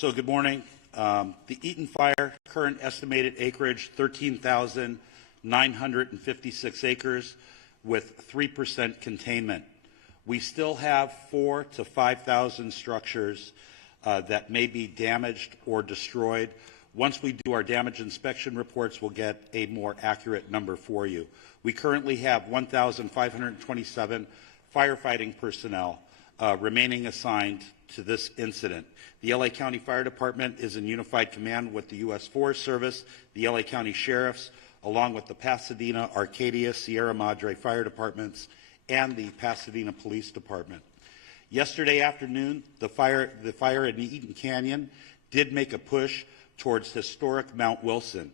So good morning. The Eaton Fire, current estimated acreage, 13,956 acres with 3% containment. We still have 4,000 to 5,000 structures that may be damaged or destroyed. Once we do our damage inspection reports, we'll get a more accurate number for you. We currently have 1,527 firefighting personnel remaining assigned to this incident. The LA County Fire Department is in unified command with the U.S. Forest Service, the LA County Sheriffs, along with the Pasadena, Arcadia, Sierra Madre Fire Departments, and the Pasadena Police Department. Yesterday afternoon, the fire in the Eaton Canyon did make a push towards historic Mount Wilson.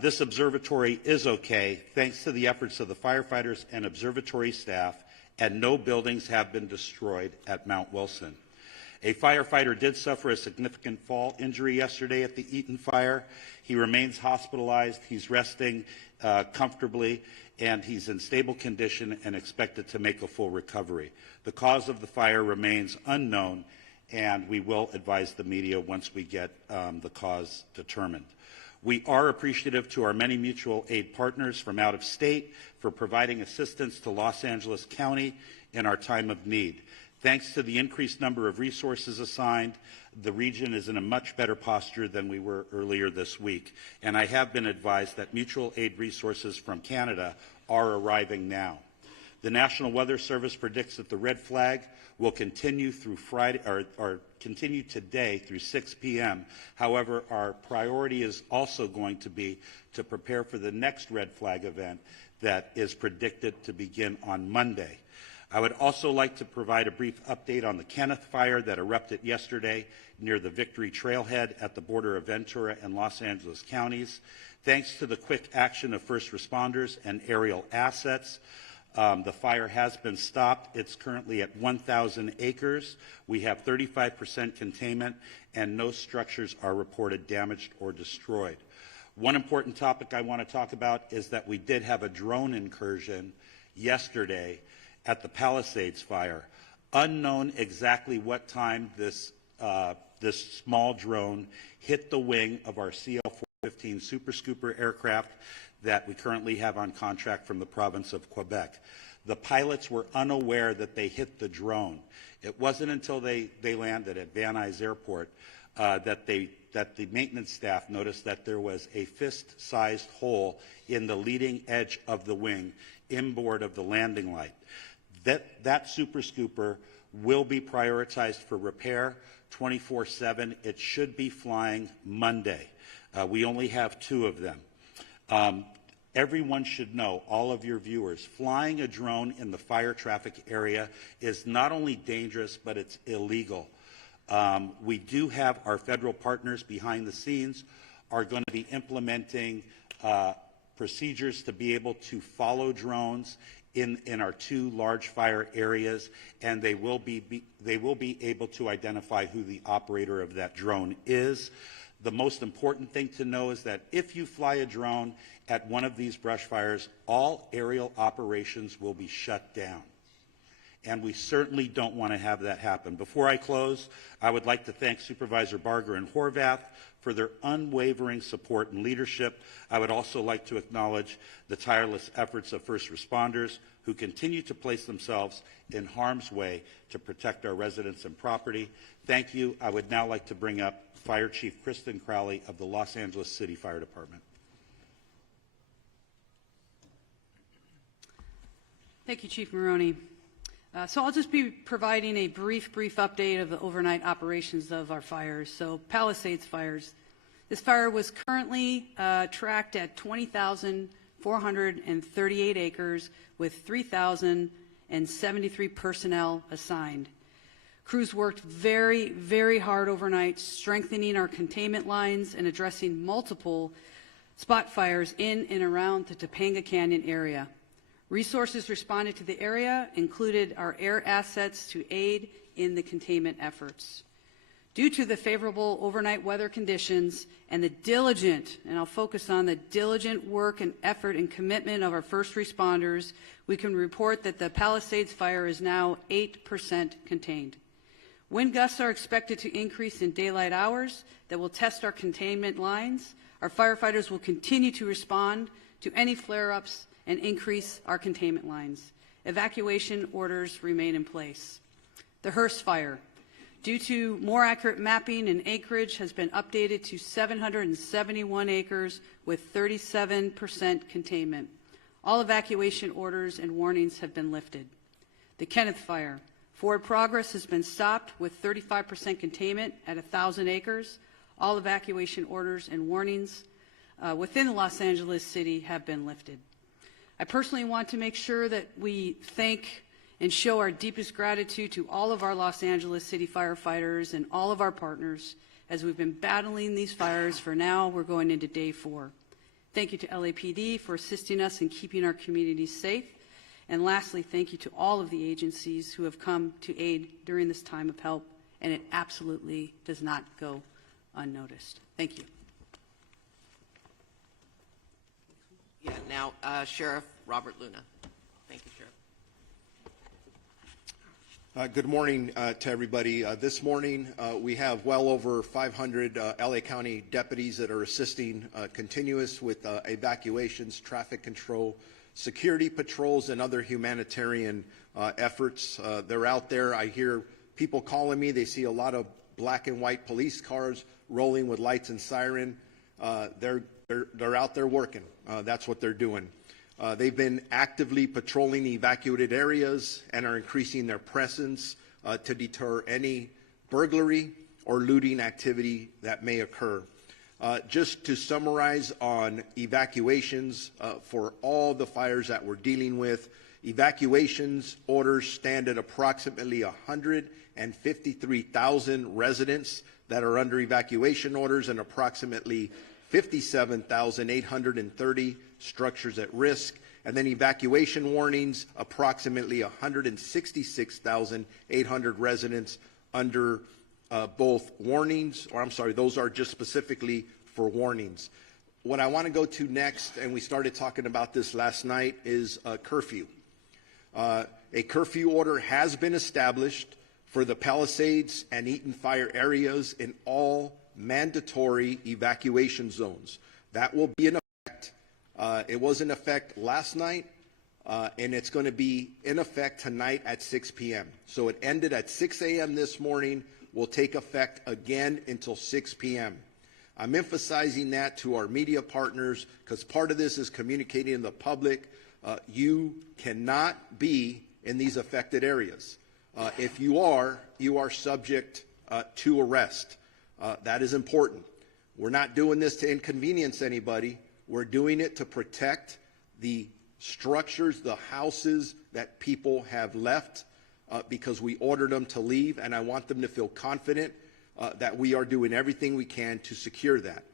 This observatory is okay, thanks to the efforts of the firefighters and observatory staff, and no buildings have been destroyed at Mount Wilson. A firefighter did suffer a significant fall injury yesterday at the Eaton fire. He remains hospitalized. He's resting comfortably, and he's in stable condition and expected to make a full recovery. The cause of the fire remains unknown, and we will advise the media once we get the cause determined. We are appreciative to our many mutual aid partners from out of state for providing assistance to Los Angeles County in our time of need. Thanks to the increased number of resources assigned, the region is in a much better posture than we were earlier this week. And I have been advised that mutual aid resources from Canada are arriving now. The National Weather Service predicts that the red flag will continue through Friday, or continue today through 6 p.m. However, our priority is also going to be to prepare for the next red flag event that is predicted to begin on Monday. I would also like to provide a brief update on the Kenneth fire that erupted yesterday near the Victory Trailhead at the border of Ventura and Los Angeles counties. Thanks to the quick action of first responders and aerial assets, the fire has been stopped. It's currently at 1,000 acres. We have 35% containment, and no structures are reported damaged or destroyed. One important topic I want to talk about is that we did have a drone incursion yesterday at the Palisades fire. Unknown exactly what time this small drone hit the wing of our CL-415 Super Scooper aircraft that we currently have on contract from the province of Quebec. The pilots were unaware that they hit the drone. It wasn't until they landed at Van Nuys Airport that the maintenance staff noticed that there was a fist-sized hole in the leading edge of the wing inboard of the landing light. That Super Scooper will be prioritized for repair 24/7. It should be flying Monday. We only have 2 of them. Everyone should know, all of your viewers, flying a drone in the fire traffic area is not only dangerous, but it's illegal. We do have our federal partners behind the scenes are going to be implementing procedures to be able to follow drones in our 2 large fire areas, and they will be able to identify who the operator of that drone is. The most important thing to know is that if you fly a drone at one of these brush fires, all aerial operations will be shut down. And we certainly don't want to have that happen. Before I close, I would like to thank Supervisor Barger and Horvath for their unwavering support and leadership. I would also like to acknowledge the tireless efforts of first responders who continue to place themselves in harm's way to protect our residents and property. Thank you. I would now like to bring up Fire Chief Kristen Crowley of the Los Angeles City Fire Department. Thank you, Chief Maroney. So I'll just be providing a brief update of the overnight operations of our fires. So Palisades fires. This fire was currently tracked at 20,438 acres with 3,073 personnel assigned. Crews worked very, very hard overnight, strengthening our containment lines and addressing multiple spot fires in and around the Topanga Canyon area. Resources responded to the area included our air assets to aid in the containment efforts. Due to the favorable overnight weather conditions and the diligent, and I'll focus on the diligent work and effort and commitment of our first responders, we can report that the Palisades fire is now 8% contained. Wind gusts are expected to increase in daylight hours that will test our containment lines. Our firefighters will continue to respond to any flare-ups and increase our containment lines. Evacuation orders remain in place. The Hearst fire, due to more accurate mapping and acreage, has been updated to 771 acres with 37% containment. All evacuation orders and warnings have been lifted. The Kenneth fire, forward progress has been stopped with 35% containment at 1,000 acres. All evacuation orders and warnings within Los Angeles City have been lifted. I personally want to make sure that we thank and show our deepest gratitude to all of our Los Angeles City firefighters and all of our partners as we've been battling these fires for now. We're going into day 4. Thank you to LAPD for assisting us in keeping our communities safe. And lastly, thank you to all of the agencies who have come to aid during this time of help, and it absolutely does not go unnoticed. Thank you. Yeah, now Sheriff Robert Luna. Thank you, Sheriff. Good morning to everybody. This morning we have well over 500 LA County deputies that are assisting continuous with evacuations, traffic control, security patrols, and other humanitarian efforts. They're out there. I hear people calling me. They see a lot of black and white police cars rolling with lights and siren. They're out there working. That's what they're doing. They've been actively patrolling evacuated areas and are increasing their presence to deter any burglary or looting activity that may occur. Just to summarize on evacuations for all the fires that we're dealing with, evacuations orders stand at approximately 153,000 residents that are under evacuation orders and approximately 57,830 structures at risk, and then evacuation warnings, approximately 166,800 residents under both warnings, or I'm sorry, those are just specifically for warnings. What I want to go to next, and we started talking about this last night, is a curfew. A curfew order has been established for the Palisades and Eaton fire areas in all mandatory evacuation zones. That will be in effect. It was in effect last night, and it's going to be in effect tonight at 6 p.m. So it ended at 6 a.m. this morning, will take effect again until 6 p.m. I'm emphasizing that to our media partners because part of this is communicating to the public. You cannot be in these affected areas. If you are subject to arrest. That is important. We're not doing this to inconvenience anybody. We're doing it to protect the structures, the houses that people have left because we ordered them to leave, and I want them to feel confident that we are doing everything we can to secure that.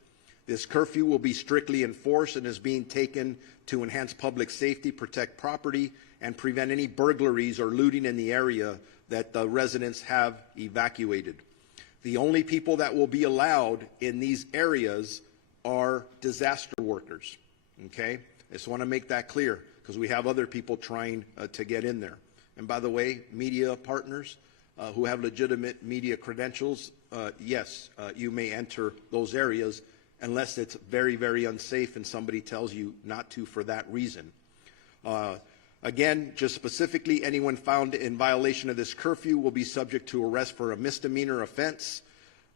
This curfew will be strictly enforced and is being taken to enhance public safety, protect property, and prevent any burglaries or looting in the area that the residents have evacuated. The only people that will be allowed in these areas are disaster workers, okay? I just want to make that clear because we have other people trying to get in there. And by the way, media partners who have legitimate media credentials, yes, you may enter those areas unless it's very, very unsafe and somebody tells you not to for that reason. Again, just specifically, anyone found in violation of this curfew will be subject to arrest for a misdemeanor offense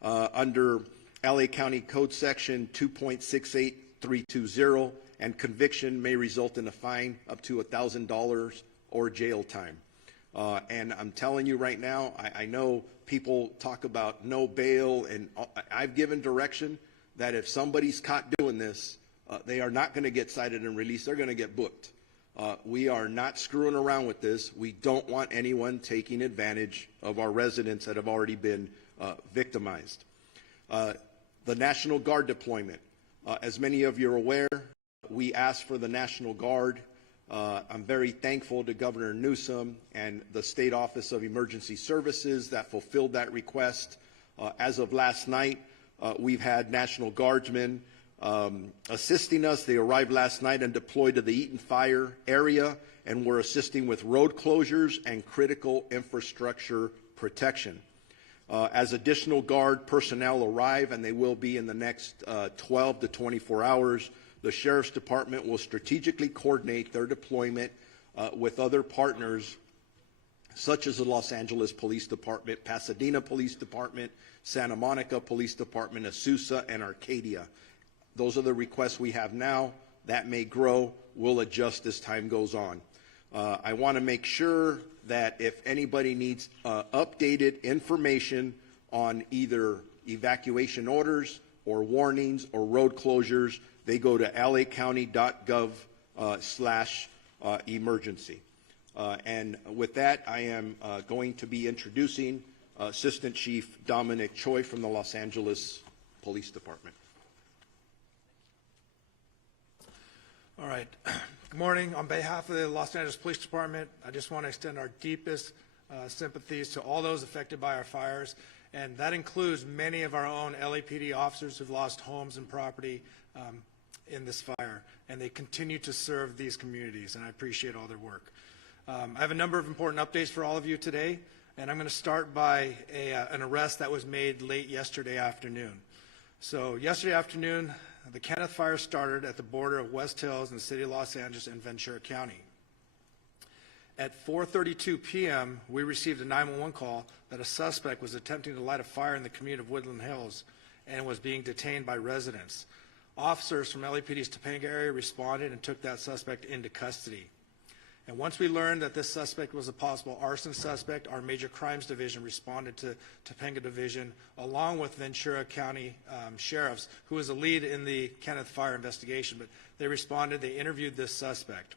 under LA County Code Section 2.68320, and conviction may result in a fine up to $1,000 or jail time. And I'm telling you right now, I know people talk about no bail, and I've given direction that if somebody's caught doing this, they are not going to get cited and released. They're going to get booked. We are not screwing around with this. We don't want anyone taking advantage of our residents that have already been victimized. The National Guard deployment. As many of you are aware, we asked for the National Guard. I'm very thankful to Governor Newsom and the State Office of Emergency Services that fulfilled that request. As of last night, we've had National Guardsmen assisting us. They arrived last night and deployed to the Eaton fire area, and were assisting with road closures and critical infrastructure protection. As additional guard personnel arrive, and they will be in the next 12 to 24 hours, the Sheriff's Department will strategically coordinate their deployment with other partners such as the Los Angeles Police Department, Pasadena Police Department, Santa Monica Police Department, Azusa, and Arcadia. Those are the requests we have now. That may grow. We'll adjust as time goes on. I want to make sure that if anybody needs updated information on either evacuation orders or warnings or road closures, they go to lacounty.gov/emergency. And with that, I am going to be introducing Assistant Chief Dominic Choi from the Los Angeles Police Department. All right. Good morning. On behalf of the Los Angeles Police Department, I just want to extend our deepest sympathies to all those affected by our fires, and that includes many of our own LAPD officers who've lost homes and property in this fire, and they continue to serve these communities, and I appreciate all their work. I have a number of important updates for all of you today, and I'm going to start by an arrest that was made late yesterday afternoon. So yesterday afternoon, the Kenneth Fire started at the border of West Hills in the city of Los Angeles and Ventura County. At 4:32 p.m., we received a 911 call that a suspect was attempting to light a fire in the community of Woodland Hills and was being detained by residents. Officers from LAPD's Topanga area responded and took that suspect into custody. And once we learned that this suspect was a possible arson suspect, our Major Crimes Division responded to Topanga Division along with Ventura County sheriffs, who was the lead in the Kenneth Fire investigation. But they responded, they interviewed this suspect.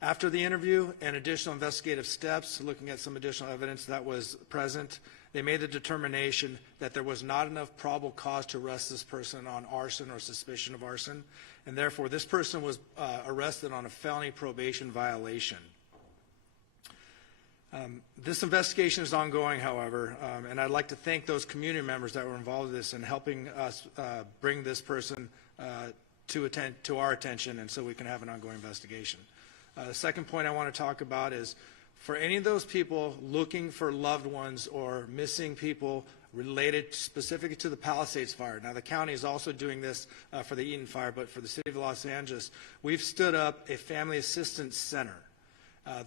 After the interview and additional investigative steps, looking at some additional evidence that was present, they made the determination that there was not enough probable cause to arrest this person on arson or suspicion of arson, and therefore this person was arrested on a felony probation violation. This investigation is ongoing, however, and I'd like to thank those community members that were involved in this and helping us bring this person to our attention, and so we can have an ongoing investigation. The second point I want to talk about is for any of those people looking for loved ones or missing people related specifically to the Palisades fire. Now, the county is also doing this for the Eaton fire, but for the city of Los Angeles, we've stood up a family assistance center.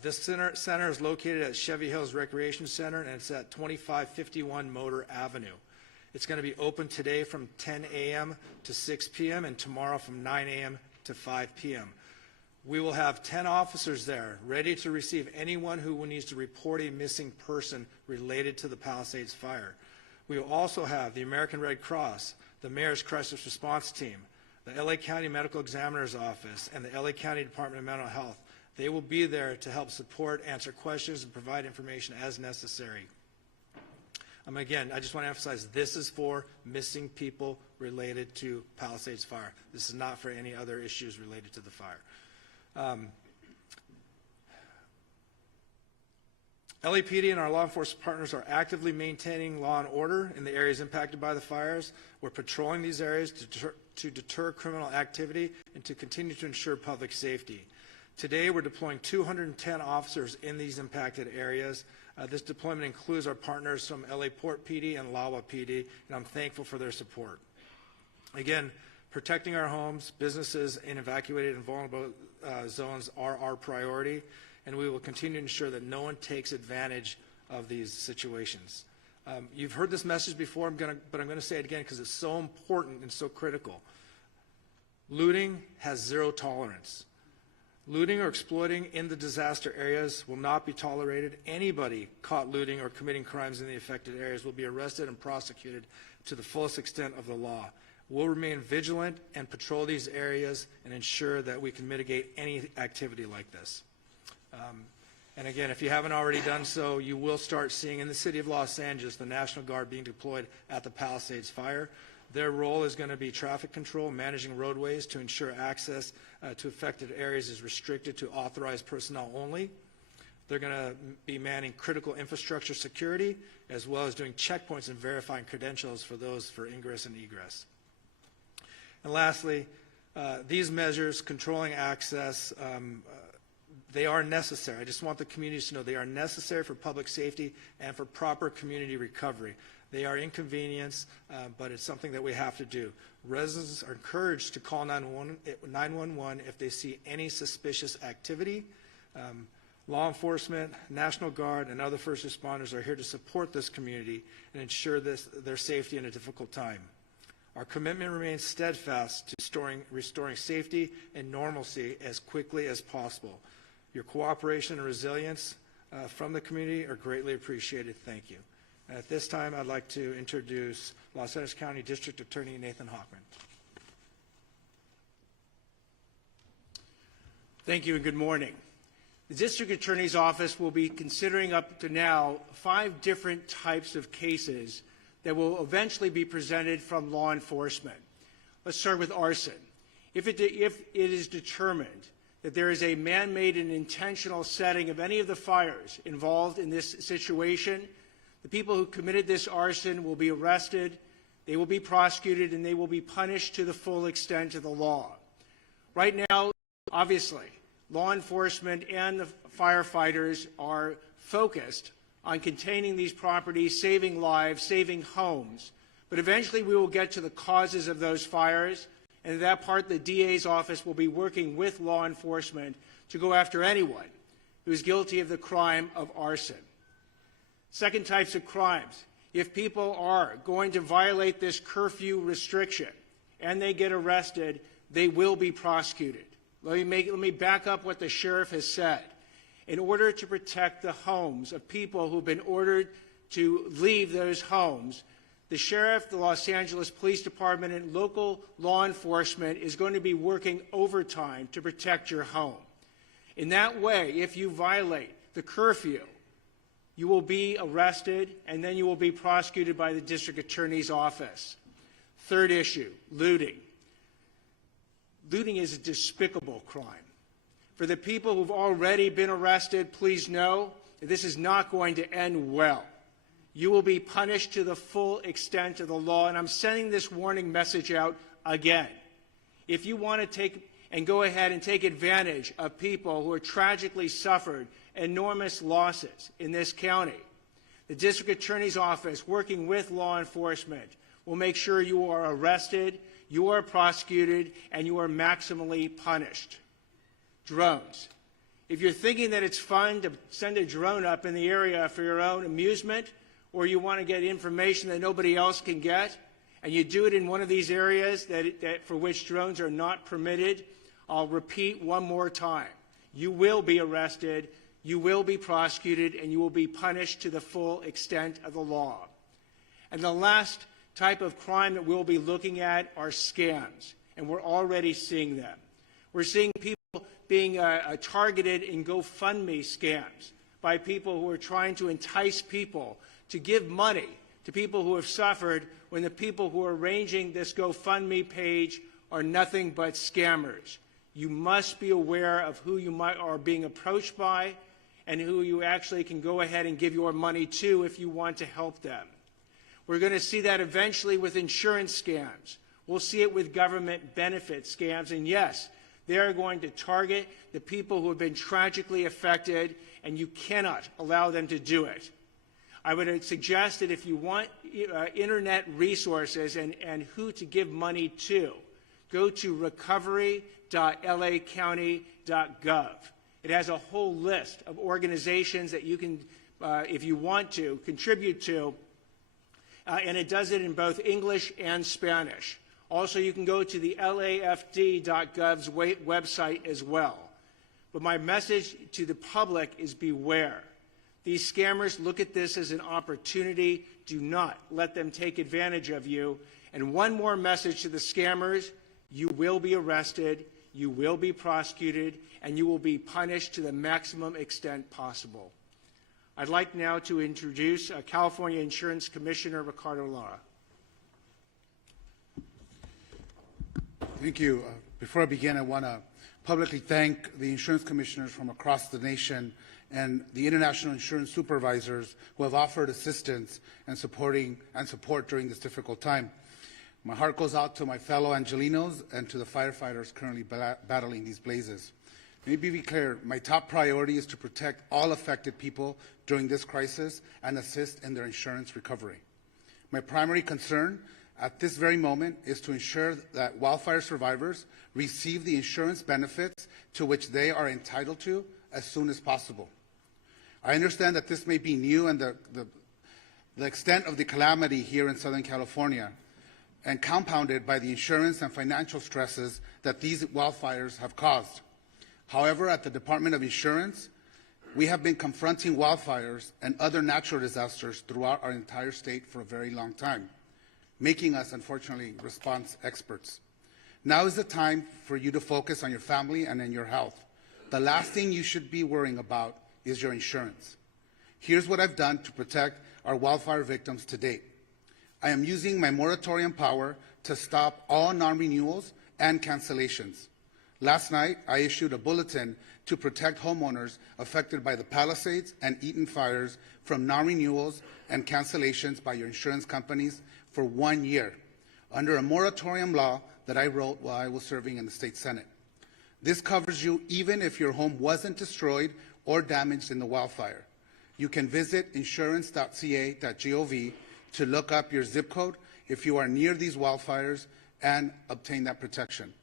This center is located at Chevy Hills Recreation Center, and it's at 2551 Motor Avenue. It's going to be open today from 10 a.m. to 6 p.m. and tomorrow from 9 a.m. to 5 p.m. We will have 10 officers there ready to receive anyone who needs to report a missing person related to the Palisades fire. We will also have the American Red Cross, the Mayor's Crisis Response Team, the LA County Medical Examiner's Office, and the LA County Department of Mental Health. They will be there to help support, answer questions, and provide information as necessary. Again, I just want to emphasize this is for missing people related to Palisades fire. This is not for any other issues related to the fire. LAPD and our law enforcement partners are actively maintaining law and order in the areas impacted by the fires. We're patrolling these areas to deter criminal activity and to continue to ensure public safety. Today, we're deploying 210 officers in these impacted areas. This deployment includes our partners from LA Port PD and LAWA PD, and I'm thankful for their support. Again, protecting our homes, businesses, and evacuated and vulnerable zones are our priority, and we will continue to ensure that no one takes advantage of these situations. You've heard this message before, but I'm going to say it again because it's so important and so critical. Looting has zero tolerance. Looting or exploiting in the disaster areas will not be tolerated. Anybody caught looting or committing crimes in the affected areas will be arrested and prosecuted to the fullest extent of the law. We'll remain vigilant and patrol these areas and ensure that we can mitigate any activity like this. And again, if you haven't already done so, you will start seeing in the city of Los Angeles the National Guard being deployed at the Palisades fire. Their role is going to be traffic control, managing roadways to ensure access to affected areas is restricted to authorized personnel only. They're going to be manning critical infrastructure security, as well as doing checkpoints and verifying credentials for those for ingress and egress. And lastly, these measures controlling access, They are necessary. I just want the communities to know they are necessary for public safety and for proper community recovery. They are inconvenience, but it's something that we have to do. Residents are encouraged to call 911 if they see any suspicious activity. Law enforcement, National Guard, and other first responders are here to support this community and ensure their safety in a difficult time. Our commitment remains steadfast to restoring safety and normalcy as quickly as possible. Your cooperation and resilience from the community are greatly appreciated. Thank you. At this time, I'd like to introduce Los Angeles County District Attorney Nathan Hochman. Thank you and good morning. The District Attorney's Office will be considering up to now 5 different types of cases that will eventually be presented from law enforcement. Let's start with arson. If it is determined that there is a man-made and intentional setting of any of the fires involved in this situation, the people who committed this arson will be arrested, they will be prosecuted, and they will be punished to the full extent of the law. Right now, obviously, law enforcement and the firefighters are focused on containing these properties, saving lives, saving homes. But eventually we will get to the causes of those fires, and in that part the DA's office will be working with law enforcement to go after anyone who is guilty of the crime of arson. Second types of crimes. If people are going to violate this curfew restriction and they get arrested, they will be prosecuted. Let me back up what the sheriff has said. In order to protect the homes of people who have been ordered to leave those homes, the sheriff, the Los Angeles Police Department, and local law enforcement is going to be working overtime to protect your home. In that way, if you violate the curfew, you will be arrested and then you will be prosecuted by the district attorney's office. Third issue, looting. Looting is a despicable crime. For the people who've already been arrested, please know that this is not going to end well. You will be punished to the full extent of the law, and I'm sending this warning message out again. If you want to go ahead and take advantage of people who have tragically suffered enormous losses in this county, the district attorney's office, working with law enforcement, will make sure you are arrested, you are prosecuted, and you are maximally punished. Drones. If you're thinking that it's fun to send a drone up in the area for your own amusement, or you want to get information that nobody else can get, and you do it in one of these areas for which drones are not permitted, I'll repeat one more time. You will be arrested, you will be prosecuted, and you will be punished to the full extent of the law. And the last type of crime that we'll be looking at are scams, and we're already seeing them. We're seeing people being targeted in GoFundMe scams by people who are trying to entice people to give money to people who have suffered, when the people who are arranging this GoFundMe page are nothing but scammers. You must be aware of who you are being approached by and who you actually can go ahead and give your money to if you want to help them. We're going to see that eventually with insurance scams. We'll see it with government benefit scams. And yes, they are going to target the people who have been tragically affected, and you cannot allow them to do it. I would suggest that if you want internet resources and who to give money to, go to recovery.lacounty.gov. It has a whole list of organizations that you can, if you want to, contribute to, and it does it in both English and Spanish. Also, you can go to the LAFD.gov's website as well. But my message to the public is beware. These scammers look at this as an opportunity. Do not let them take advantage of you. And one more message to the scammers: you will be arrested, you will be prosecuted, and you will be punished to the maximum extent possible. I'd like now to introduce California Insurance Commissioner Ricardo Lara. Thank you. Before I begin, I want to publicly thank the insurance commissioners from across the nation and the international insurance supervisors who have offered assistance and support during this difficult time. My heart goes out to my fellow Angelinos and to the firefighters currently battling these blazes. Let me be clear, my top priority is to protect all affected people during this crisis and assist in their insurance recovery. My primary concern at this very moment is to ensure that wildfire survivors receive the insurance benefits to which they are entitled to as soon as possible. I understand that this may be new and the extent of the calamity here in Southern California, and compounded by the insurance and financial stresses that these wildfires have caused. However, at the Department of Insurance, we have been confronting wildfires and other natural disasters throughout our entire state for a very long time, making us, unfortunately, response experts. Now is the time for you to focus on your family and on your health. The last thing you should be worrying about is your insurance. Here's what I've done to protect our wildfire victims to date. I am using my moratorium power to stop all non-renewals and cancellations. Last night, I issued a bulletin to protect homeowners affected by the Palisades and Eaton fires from non-renewals and cancellations by your insurance companies for 1 year, under a moratorium law that I wrote while I was serving in the state Senate. This covers you even if your home wasn't destroyed or damaged in the wildfire. You can visit insurance.ca.gov to look up your zip code if you are near these wildfires and obtain that protection.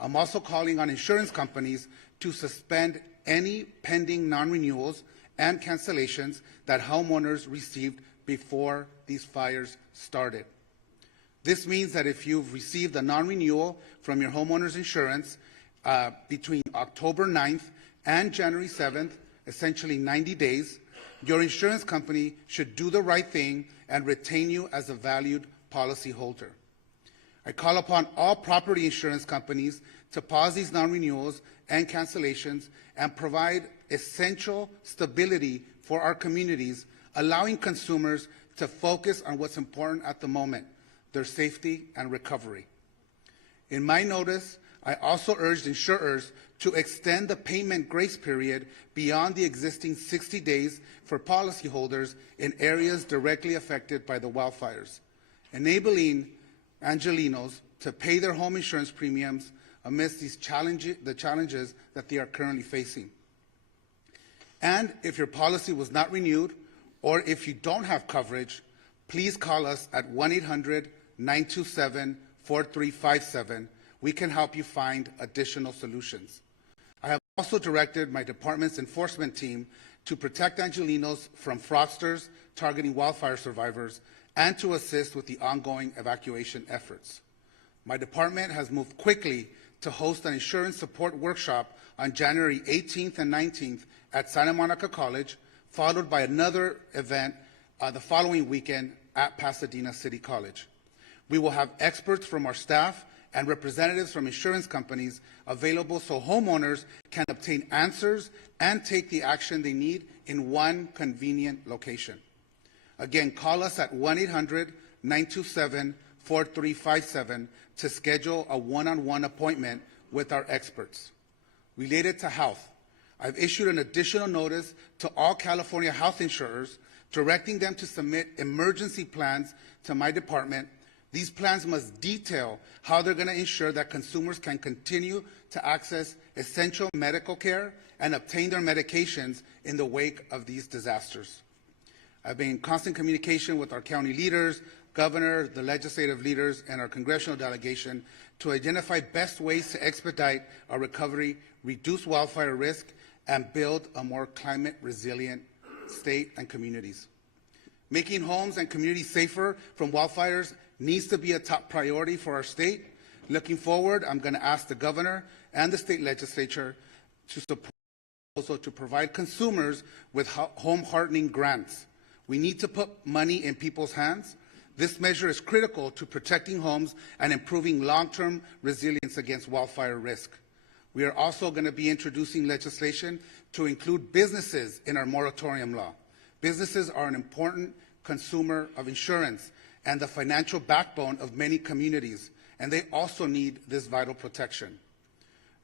I'm also calling on insurance companies to suspend any pending non-renewals and cancellations that homeowners received before these fires started. This means that if you've received a non-renewal from your homeowner's insurance between October 9th and January 7th, essentially 90 days, your insurance company should do the right thing and retain you as a valued policyholder. I call upon all property insurance companies to pause these non-renewals and cancellations and provide essential stability for our communities, allowing consumers to focus on what's important at the moment, their safety and recovery. In my notice, I also urged insurers to extend the payment grace period beyond the existing 60 days for policyholders in areas directly affected by the wildfires, enabling Angelenos to pay their home insurance premiums amidst the challenges that they are currently facing. And if your policy was not renewed, or if you don't have coverage, please call us at 1-800-927-4357. We can help you find additional solutions. I have also directed my department's enforcement team to protect Angelenos from fraudsters targeting wildfire survivors and to assist with the ongoing evacuation efforts. My department has moved quickly to host an insurance support workshop on January 18th and 19th at Santa Monica College, followed by another event the following weekend at Pasadena City College. We will have experts from our staff and representatives from insurance companies available so homeowners can obtain answers and take the action they need in one convenient location. Again, call us at 1-800-927-4357 to schedule a one-on-one appointment with our experts. Related to health, I've issued an additional notice to all California health insurers directing them to submit emergency plans to my department. These plans must detail how they're going to ensure that consumers can continue to access essential medical care and obtain their medications in the wake of these disasters. I've been in constant communication with our county leaders, governor, the legislative leaders, and our congressional delegation to identify best ways to expedite our recovery, reduce wildfire risk, and build a more climate resilient state and communities. Making homes and communities safer from wildfires needs to be a top priority for our state. Looking forward, I'm going to ask the governor and the state legislature to support also to provide consumers with home hardening grants. We need to put money in people's hands. This measure is critical to protecting homes and improving long-term resilience against wildfire risk. We are also going to be introducing legislation to include businesses in our moratorium law. Businesses are an important consumer of insurance and the financial backbone of many communities, and they also need this vital protection.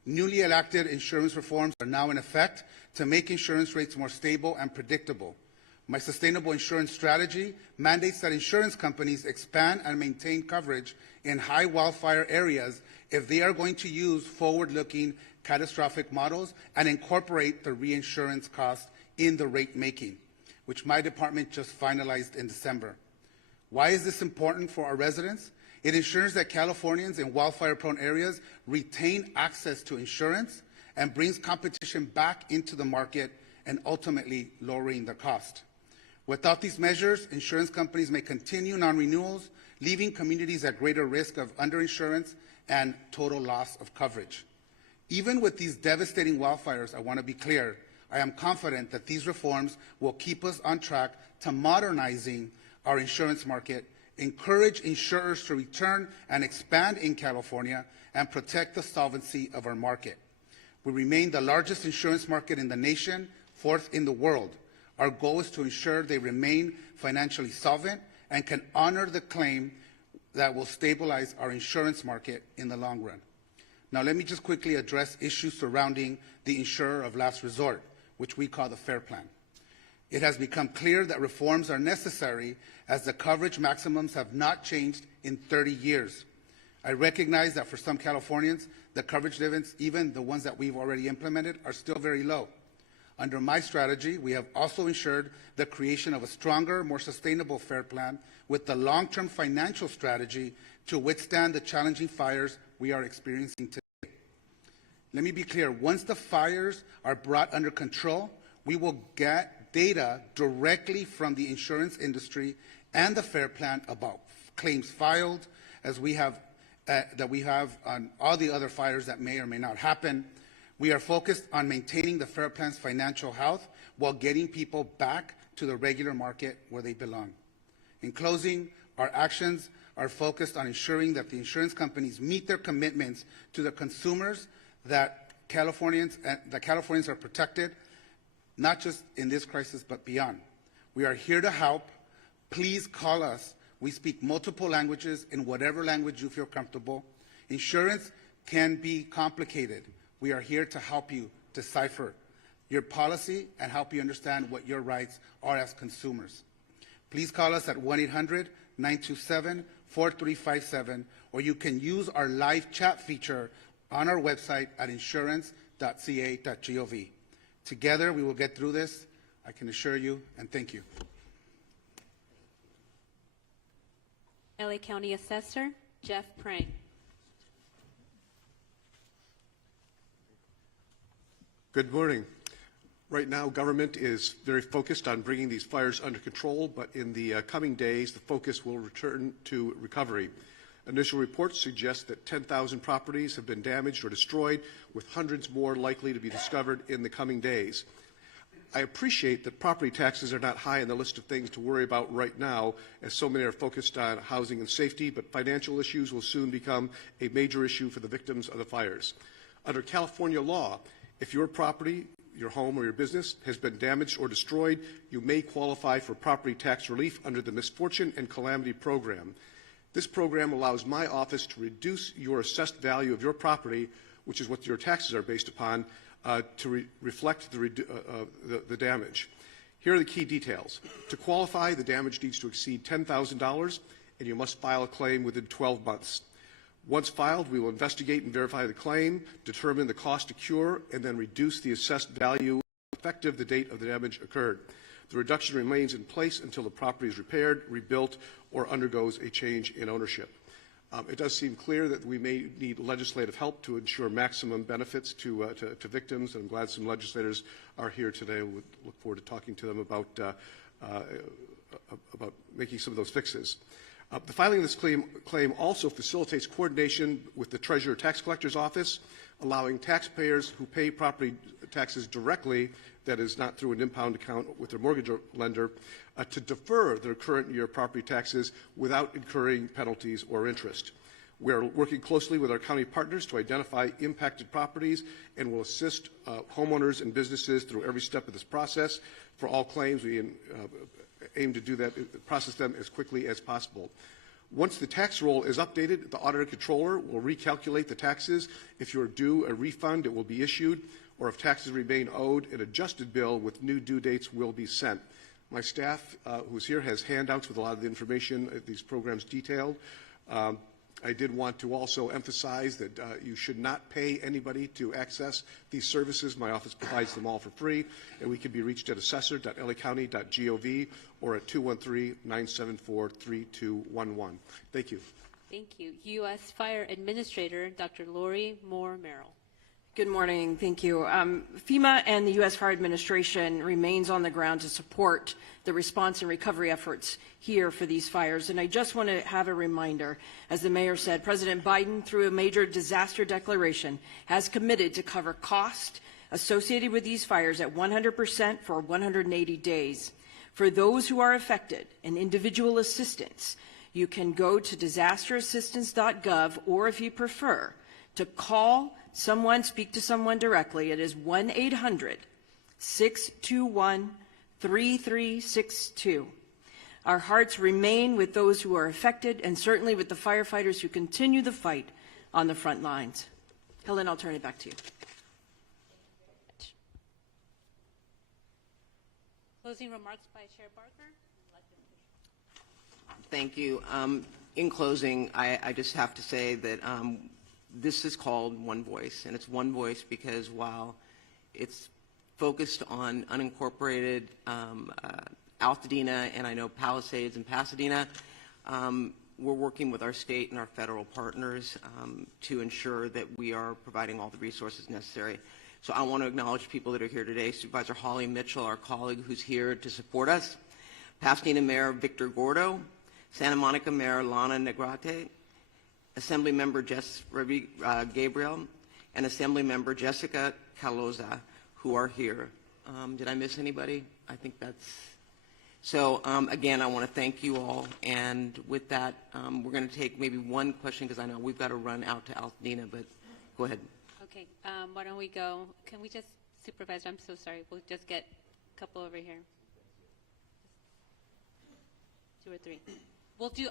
Newly enacted insurance reforms are now in effect to make insurance rates more stable and predictable. My sustainable insurance strategy mandates that insurance companies expand and maintain coverage in high wildfire areas if they are going to use forward-looking catastrophic models and incorporate the reinsurance cost in the rate making, which my department just finalized in December. Why is this important for our residents? It ensures that Californians in wildfire-prone areas retain access to insurance and brings competition back into the market and ultimately lowering the cost. Without these measures, insurance companies may continue non-renewals, leaving communities at greater risk of underinsurance and total loss of coverage. Even with these devastating wildfires, I want to be clear, I am confident that these reforms will keep us on track to modernizing our insurance market, encourage insurers to return and expand in California, and protect the solvency of our market. We remain the largest insurance market in the nation, fourth in the world. Our goal is to ensure they remain financially solvent and can honor the claim that will stabilize our insurance market in the long run. Now, let me just quickly address issues surrounding the insurer of last resort, which we call the FAIR Plan. It has become clear that reforms are necessary as the coverage maximums have not changed in 30 years. I recognize that for some Californians, the coverage limits, even the ones that we've already implemented, are still very low. Under my strategy, we have also ensured the creation of a stronger, more sustainable FAIR Plan with the long-term financial strategy to withstand the challenging fires we are experiencing today. Let me be clear, once the fires are brought under control, we will get data directly from the insurance industry and the FAIR Plan about claims filed, as we have that we have on all the other fires that may or may not happen. We are focused on maintaining the FAIR Plan's financial health while getting people back to the regular market where they belong. In closing, our actions are focused on ensuring that the insurance companies meet their commitments to the consumers, that Californians are protected, not just in this crisis, but beyond. We are here to help. Please call us. We speak multiple languages in whatever language you feel comfortable. Insurance can be complicated. We are here to help you decipher your policy and help you understand what your rights are as consumers. Please call us at 1-800-927-4357, or you can use our live chat feature on our website at insurance.ca.gov. Together, we will get through this, I can assure you, and thank you. LA County Assessor Jeff Prang. Good morning. Right now, government is very focused on bringing these fires under control, but in the coming days, the focus will return to recovery. Initial reports suggest that 10,000 properties have been damaged or destroyed, with hundreds more likely to be discovered in the coming days. I appreciate that property taxes are not high on the list of things to worry about right now, as so many are focused on housing and safety, but financial issues will soon become a major issue for the victims of the fires. Under California law, if your property, your home or your business has been damaged or destroyed, you may qualify for property tax relief under the Misfortune and Calamity Program. This program allows my office to reduce your assessed value of your property, which is what your taxes are based upon, to reflect the damage. Here are the key details. To qualify, the damage needs to exceed $10,000, and you must file a claim within 12 months. Once filed, we will investigate and verify the claim, determine the cost to cure, and then reduce the assessed value effective the date of the damage occurred. The reduction remains in place until the property is repaired, rebuilt, or undergoes a change in ownership. It does seem clear that we may need legislative help to ensure maximum benefits to victims, and I'm glad some legislators are here today. We look forward to talking to them about making some of those fixes. The filing of this claim also facilitates coordination with the Treasurer Tax Collector's Office, allowing taxpayers who pay property taxes directly, that is not through an impound account with their mortgage lender, to defer their current year property taxes without incurring penalties or interest. We are working closely with our county partners to identify impacted properties and will assist homeowners and businesses through every step of this process. For all claims, we aim to do that, process them as quickly as possible. Once the tax roll is updated, the auditor controller will recalculate the taxes. If you're due a refund, it will be issued, or if taxes remain owed, an adjusted bill with new due dates will be sent. My staff, who's here, has handouts with a lot of the information, these programs detailed. I did want to also emphasize that you should not pay anybody to access these services. My office provides them all for free, and we can be reached at assessor.lacounty.gov or at 213-974-3211. Thank you. Thank you. U.S. Fire Administrator Dr. Lori Moore Merrill. Good morning. Thank you. FEMA and the U.S. Fire Administration remains on the ground to support the response and recovery efforts here for these fires. And I just want to have a reminder, as the mayor said, President Biden, through a major disaster declaration, has committed to cover cost associated with these fires at 100% for 180 days. For those who are affected and individual assistance, you can go to disasterassistance.gov, or if you prefer, to call someone, speak to someone directly. It is 1-800-621-3362. Our hearts remain with those who are affected, and certainly with the firefighters who continue the fight on the front lines. Helen, I'll turn it back to you. Closing remarks by Chair Barker. Thank you. In closing, I just have to say that this is called One Voice, and it's One Voice because while it's focused on unincorporated Altadena and I know Palisades and Pasadena, we're working with our state and our federal partners to ensure that we are providing all the resources necessary. So I want to acknowledge people that are here today. Supervisor Holly Mitchell, our colleague who's here to support us, Pasadena Mayor Victor Gordo, Santa Monica Mayor Lana Negrate, Assembly Member Jess Gabriel, and Assembly Member Jessica Caloza, who are here. Did I miss anybody? I think that's... So, again, I want to thank you all. And with that, we're going to take maybe one question, because I know we've got to run out to Altadena, but go ahead. Okay, why don't we go? Can we just, Supervisor, I'm so sorry. We'll just get a couple over here. 2 or 3. We'll do,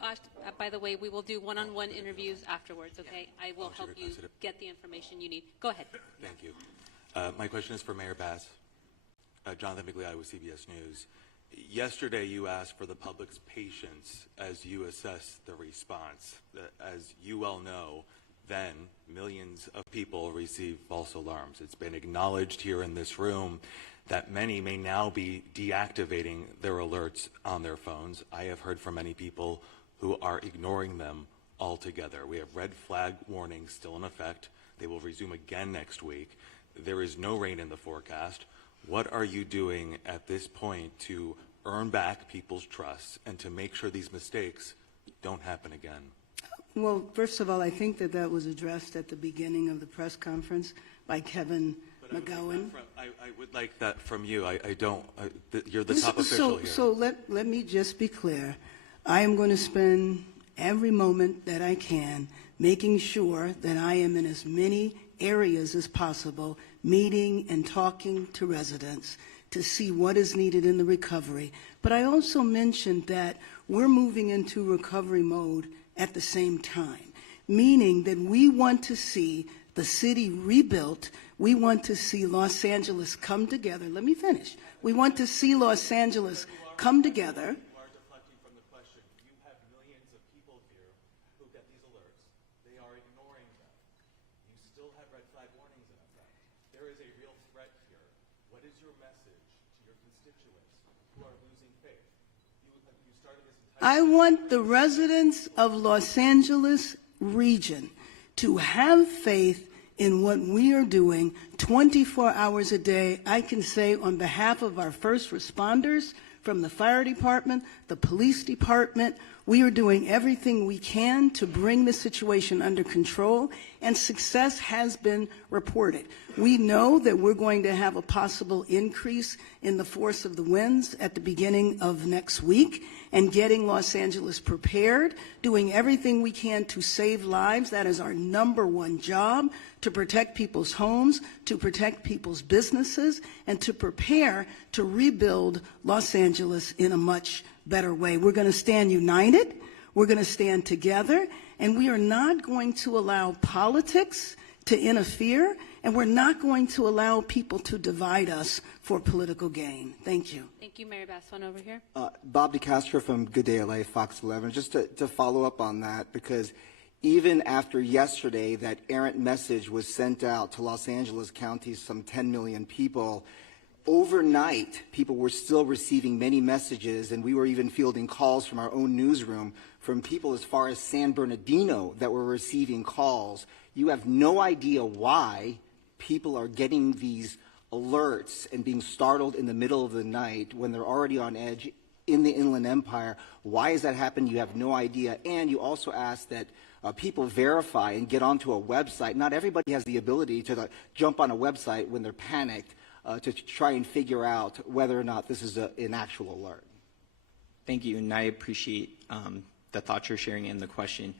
by the way, we will do one-on-one interviews afterwards, okay? I will help you get the information you need. Go ahead. Thank you. My question is for Mayor Bass. Jonathan Migliotti with CBS News. Yesterday, you asked for the public's patience as you assess the response. As you well know, then millions of people receive false alarms. It's been acknowledged here in this room that many may now be deactivating their alerts on their phones. I have heard from many people who are ignoring them altogether. We have red flag warnings still in effect. They will resume again next week. There is no rain in the forecast. What are you doing at this point to earn back people's trust and to make sure these mistakes don't happen again? Well, first of all, I think that was addressed at the beginning of the press conference by Kevin McGowan. I would like that from you. I don't. You're the top official here. So let me just be clear. I am going to spend every moment that I can making sure that I am in as many areas as possible, meeting and talking to residents to see what is needed in the recovery. But I also mentioned that we're moving into recovery mode at the same time, meaning that we want to see the city rebuilt. We want to see Los Angeles come together. Let me finish. We want to see Los Angeles come together. You are deflecting from the question. You have millions of people here who get these alerts. They are ignoring them. You still have red flag warnings in effect. There is a real threat here. What is your message to your constituents who are losing faith? You started this entire... I want the residents of Los Angeles region to have faith in what we are doing 24 hours a day. I can say on behalf of our first responders from the fire department, the police department, we are doing everything we can to bring the situation under control, and success has been reported. We know that we're going to have a possible increase in the force of the winds at the beginning of next week, and getting Los Angeles prepared, doing everything we can to save lives. That is our #1 job, to protect people's homes, to protect people's businesses, and to prepare to rebuild Los Angeles in a much better way. We're going to stand united, we're going to stand together, and we are not going to allow politics to interfere, and we're not going to allow people to divide us for political gain. Thank you. Thank you, Mayor Bass. One over here. Bob DeCastro from Good Day LA, Fox 11. Just to follow up on that, because even after yesterday that errant message was sent out to Los Angeles County's some 10 million people, overnight people were still receiving many messages, and we were even fielding calls from our own newsroom from people as far as San Bernardino that were receiving calls. You have no idea why people are getting these alerts and being startled in the middle of the night when they're already on edge in the Inland Empire. Why has that happened? You have no idea. And you also ask that people verify and get onto a website. Not everybody has the ability to jump on a website when they're panicked to try and figure out whether or not this is an actual alert. Thank you, and I appreciate the thoughts you're sharing and the question.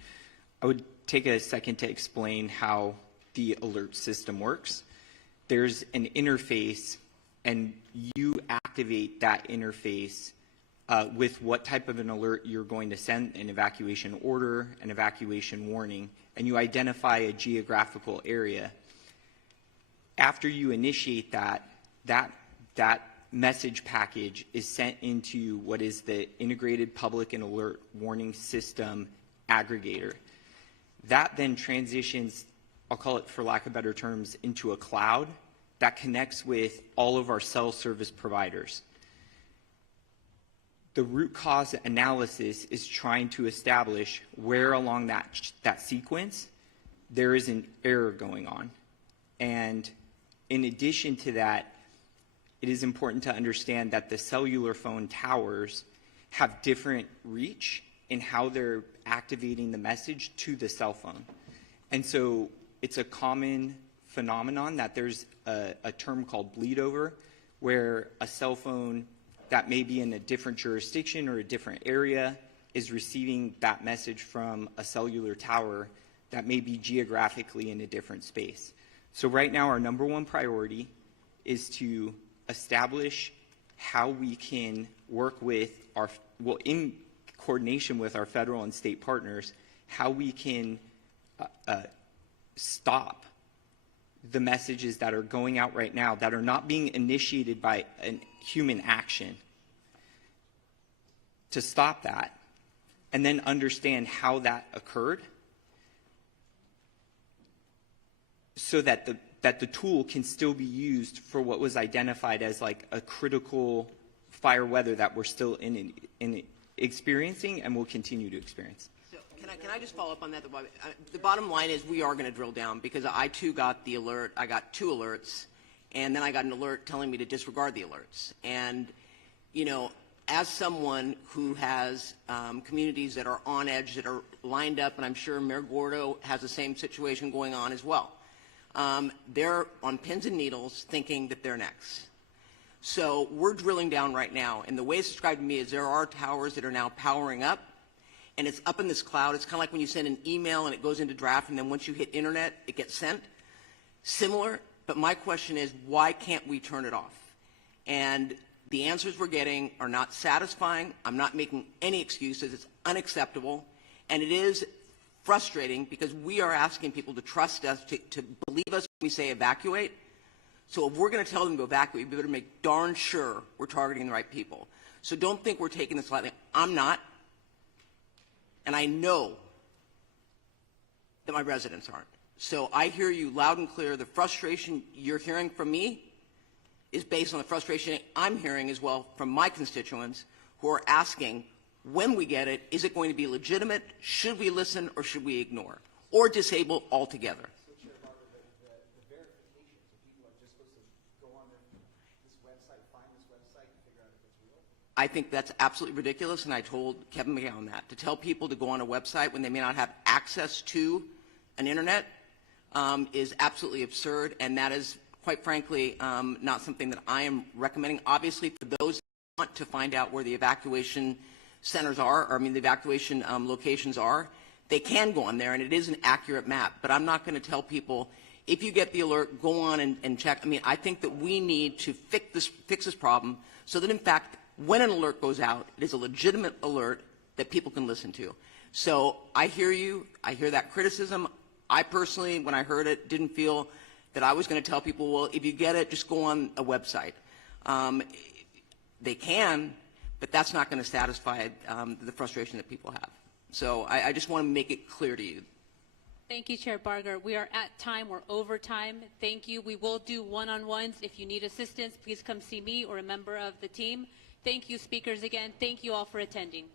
I would take a second to explain how the alert system works. There's an interface, and you activate that interface with what type of an alert you're going to send, an evacuation order, an evacuation warning, and you identify a geographical area. After you initiate that message package is sent into what is the Integrated Public and Alert Warning System aggregator. That then transitions, I'll call it for lack of better terms, into a cloud that connects with all of our cell service providers. The root cause analysis is trying to establish where along that sequence there is an error going on. And in addition to that, it is important to understand that the cellular phone towers have different reach in how they're activating the message to the cell phone. And so it's a common phenomenon that there's a term called bleed over, where a cell phone that may be in a different jurisdiction or a different area is receiving that message from a cellular tower that may be geographically in a different space. So right now our number one priority is to establish how we can work with in coordination with our federal and state partners, how we can stop the messages that are going out right now that are not being initiated by a human action, to stop that, and then understand how that occurred so that the tool can still be used for what was identified as like a critical fire weather that we're still in experiencing and will continue to experience. So can I just follow up on that? The bottom line is we are going to drill down, because I too got the alert. I got 2 alerts, and then I got an alert telling me to disregard the alerts. And, you know, as someone who has communities that are on edge, that are lined up, and I'm sure Mayor Gordo has the same situation going on as well. They're on pins and needles thinking that they're next. So we're drilling down right now, and the way it's described to me is there are towers that are now powering up, and it's up in this cloud. It's kind of like when you send an email and it goes into draft, and then once you hit internet, it gets sent. Similar, but my question is, why can't we turn it off? And the answers we're getting are not satisfying. I'm not making any excuses. It's unacceptable, and it is frustrating because we are asking people to trust us, to believe us when we say evacuate. So if we're going to tell them to evacuate, we better make darn sure we're targeting the right people. So don't think we're taking this lightly. I'm not. And I know that my residents aren't. So I hear you loud and clear. The frustration you're hearing from me is based on the frustration I'm hearing as well from my constituents who are asking, when we get it, is it going to be legitimate? Should we listen or should we ignore? Or disable altogether? I think that's absolutely ridiculous, and I told Kevin McGowan that. To tell people to go on a website when they may not have access to an internet is absolutely absurd, and that is, quite frankly, not something that I am recommending. Obviously, for those who want to find out where the evacuation centers are, or the evacuation locations are, they can go on there, and it is an accurate map. But I'm not going to tell people, if you get the alert, go on and check. I think that we need to fix this problem so that, in fact, when an alert goes out, it is a legitimate alert that people can listen to. So I hear you. I hear that criticism. I personally, when I heard it, didn't feel that I was going to tell people, well, if you get it, just go on a website. They can, but that's not going to satisfy the frustration that people have. So I just want to make it clear to you. Thank you, Chair Barger. We are at time. We're over time. Thank you. We will do one-on-ones. If you need assistance, please come see me or a member of the team. Thank you, speakers, again. Thank you all for attending.